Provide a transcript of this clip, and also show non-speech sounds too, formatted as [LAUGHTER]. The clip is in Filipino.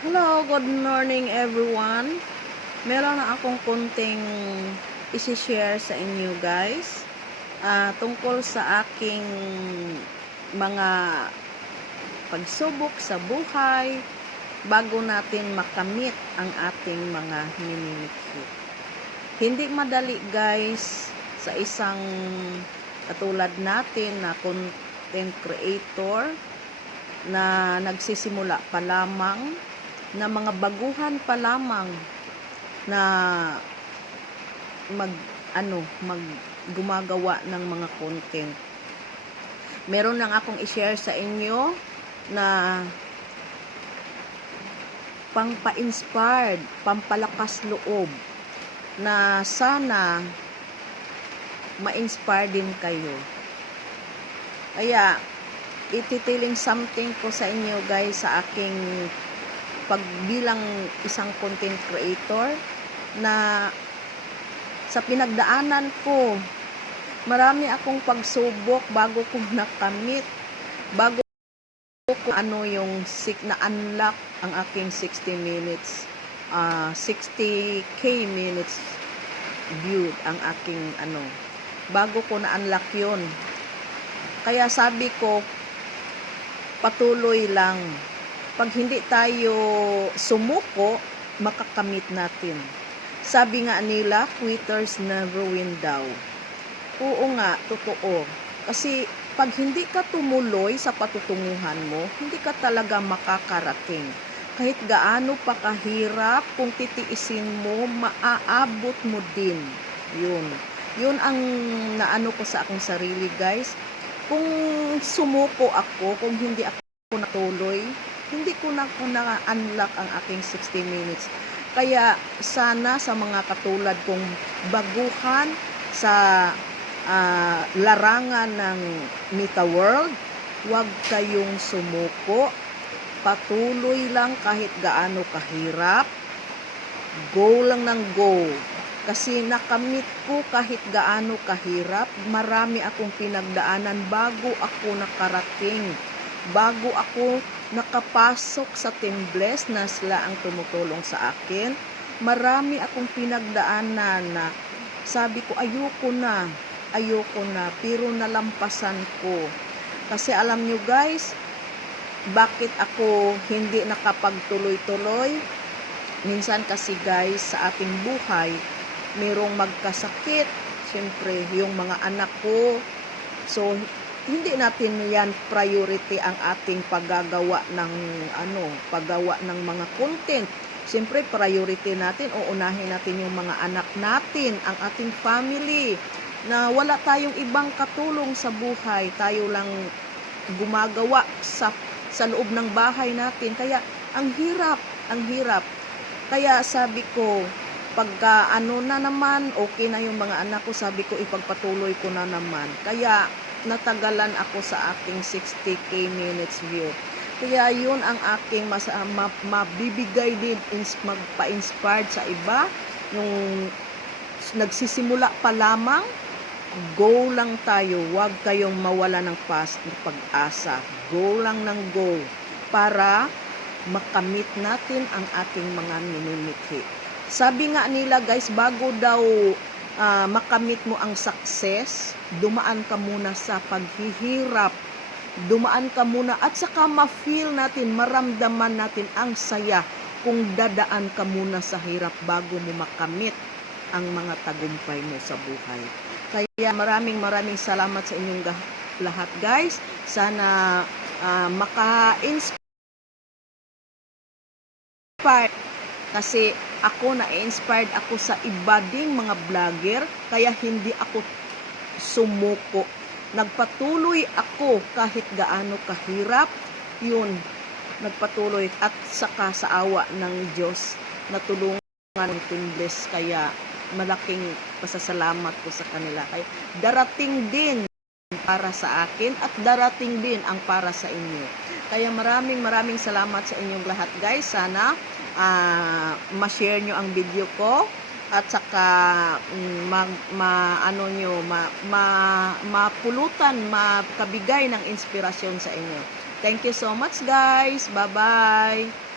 Hello, good morning everyone. Meron na akong konting isi-share sa inyo guys. Ah, tungkol sa aking mga pagsubok sa buhay bago natin makamit ang ating mga minimithi. Hindi madali guys sa isang katulad natin na content creator na nagsisimula pa lamang na mga baguhan pa lamang na mag ano mag gumagawa ng mga content. Meron lang akong i-share sa inyo na pangpa-inspired, pampalakas loob na sana ma-inspire din kayo. Kaya ititiling something ko sa inyo guys sa aking pagbilang isang content creator na sa pinagdaanan ko marami akong pagsubok bago ko [LAUGHS] nakamit bago ko ano yung sik na unlock ang aking 60 minutes ah 60k minutes viewed ang aking ano bago ko na unlock yun. Kaya sabi ko patuloy lang pag hindi tayo sumuko, makakamit natin. Sabi nga nila, quitters never win daw. Oo nga, totoo. Kasi pag hindi ka tumuloy sa patutunguhan mo, hindi ka talaga makakarating. Kahit gaano pa kahirap, kung titiisin mo, maaabot mo din. Yun. Yun ang naano ko sa akong sarili, guys. Kung sumuko ako, kung hindi ako natuloy, hindi ko na ko na-unlock ang aking 60 minutes. Kaya sana sa mga katulad kong baguhan sa ah, larangan ng Mita World, huwag kayong sumuko. Patuloy lang kahit gaano kahirap. Go lang ng go. Kasi nakamit ko kahit gaano kahirap, marami akong pinagdaanan bago ako nakarating. Bago ako nakapasok sa Team Bless na sila ang tumutulong sa akin. Marami akong pinagdaanan na sabi ko ayoko na, ayoko na, pero nalampasan ko. Kasi alam nyo guys, bakit ako hindi nakapagtuloy-tuloy? Minsan kasi guys, sa ating buhay, merong magkasakit. Siyempre, yung mga anak ko. So, hindi natin yan priority ang ating paggagawa ng ano, paggawa ng mga content. Siyempre, priority natin o unahin natin yung mga anak natin, ang ating family na wala tayong ibang katulong sa buhay. Tayo lang gumagawa sa sa loob ng bahay natin. Kaya ang hirap, ang hirap. Kaya sabi ko, pagka ano na naman, okay na yung mga anak ko, sabi ko ipagpatuloy ko na naman. Kaya natagalan ako sa aking 60k minutes view. Kaya yun ang aking mas, uh, ma, mabibigay din, ins, magpa-inspired sa iba. Yung nagsisimula pa lamang, go lang tayo. Huwag kayong mawala ng past pag-asa. Go lang ng go para makamit natin ang ating mga minimithi. Sabi nga nila guys, bago daw uh, makamit mo ang success, dumaan ka muna sa paghihirap. Dumaan ka muna at saka ma-feel natin, maramdaman natin ang saya kung dadaan ka muna sa hirap bago mo makamit ang mga tagumpay mo sa buhay. Kaya maraming maraming salamat sa inyong lahat guys. Sana uh, maka-inspire kasi ako na-inspired ako sa iba ding mga vlogger kaya hindi ako sumuko. Nagpatuloy ako kahit gaano kahirap. Yun, nagpatuloy at saka sa awa ng Diyos natulungan ng Team Bless kaya malaking pasasalamat ko sa kanila. Kaya darating din para sa akin at darating din ang para sa inyo. Kaya maraming maraming salamat sa inyong lahat guys. Sana uh, ma-share nyo ang video ko at saka mm, mag ma ano nyo ma, ma mapulutan makabigay ng inspirasyon sa inyo. Thank you so much guys. Bye-bye.